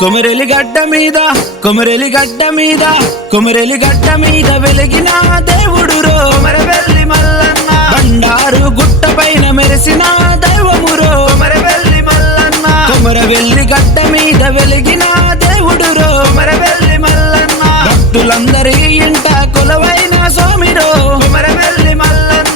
కొమరెలి గడ్డ మీద కొమరెలి గడ్డ మీద కొమరెలి గడ్డ మీద వెలిగిన దేవుడురో కొమరవెల్లి మల్లన్న బండారు గుట్ట పైన మెరిసిన దైవమురో కొమరవెల్లి మల్లన్న కొమరవెల్లి గడ్డ మీద వెలిగిన దేవుడురో కొమరవెల్లి మల్లన్న భక్తులందరి ఇంట కొలవైన స్వామిరో కొమరవెల్లి మల్లన్న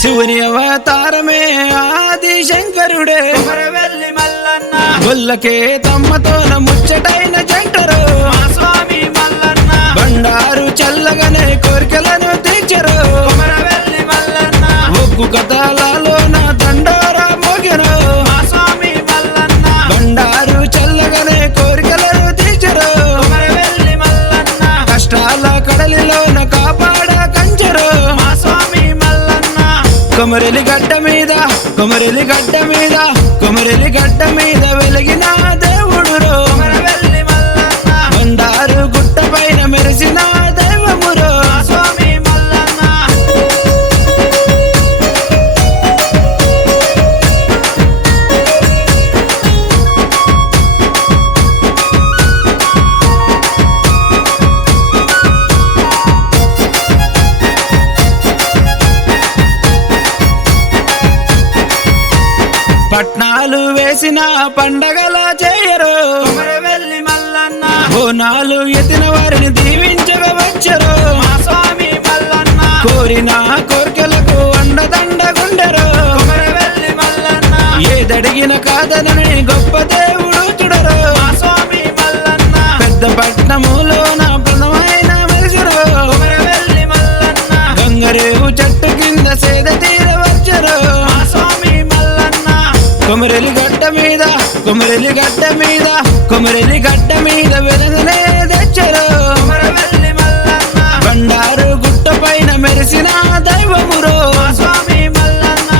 శివుని అవతారమే ఆది శంకరుడే కొమరవెల్లి మల్లన్న గొల్లకే తమ్మతోన ముచ్చటైన జంటరు మా స్వామి మల్లన్న బండారు చల్లగానే కోరికలను తీర్చరు కొమరవెల్లి మల్లన్న ఒగ్గు కథలలోన దండోరా మోగెను మా స్వామి మల్లన్న బండారు చల్లగానే కోరికలను తీర్చరు కొమరవెల్లి మల్లన్న కష్టాల కడలిలోన కాపాడ కంచరు మా స్వామి కొమరెలి గడ్డ మీద కొమరెలి గడ్డ మీద కొమరెలి గడ్డ మీద వెలిగిన దేవుడురో కొమరవెల్లి మల్లన్న బండారు గుట్ట పైన మెరిసిన దైవమురో స్వామి మల్లన్న పట్నాలు వేసిన పండగల చేయరు కొమరవెల్లి మల్లన్న బోనాలు ఎత్తిన వారిని దీవించగా వచ్చరు మా స్వామి మల్లన్న కోరిన కోరికలకు అండదండగుండరు కొమరవెల్లి మల్లన్న ఏదడిగిన కాదనని గొప్ప దేవుడు చూడరు మా స్వామి మల్లన్న పెద్ద పట్నములోన ప్రణమైన మరిసరు కొమరవెల్లి మల్లన్న గంగరేవు చెట్టు కింద సేద తీరవచ్చరు మా స్వామి కొమరెలి గడ్డ మీద కొమరెలి గడ్డ మీద కొమరెలి గడ్డ మీద వెలగనే తెచ్చరు కొమరవెల్లి మల్లన్న బండారు గుట్ట పైన మెరిసిన దైవమురో స్వామి మల్లన్న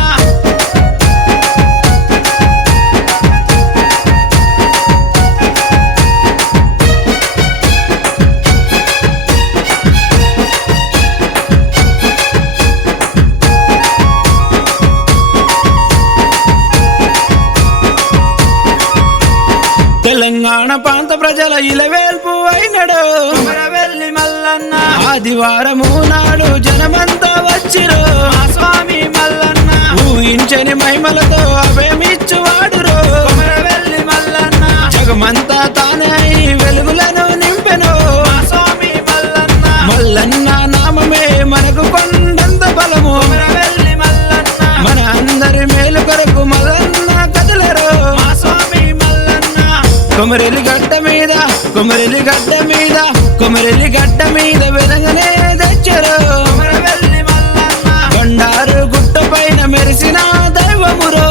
తెలంగాణ ప్రాంత ప్రజల ఇలవేల్పు అయినడు కొమరవెల్లి మల్లన్న ఆదివారము నాడు జనమంతా వచ్చిరు మా స్వామి మల్లన్న ఊహించని మహిమలతో అభయమిచ్చువాడురు కొమరవెల్లి మల్లన్న జగమంతా తానే వెలుగులను నింపెను మా స్వామి మల్లన్న మల్లన్న నామమే మనకు కొండంత బలము కొమరవెల్లి మల్లన్న మన అందరి మేలు కొరకు మల్లన్న కదలరు మా స్వామి కొమరెలి గడ్డ మీద కొమరెలి గడ్డ మీద కొమరెలి గడ్డ మీద వెలగనే తెచ్చరు కొమరవెల్లి మల్లన్న బండారు గుట్ట పైన మెరిసిన దైవమురో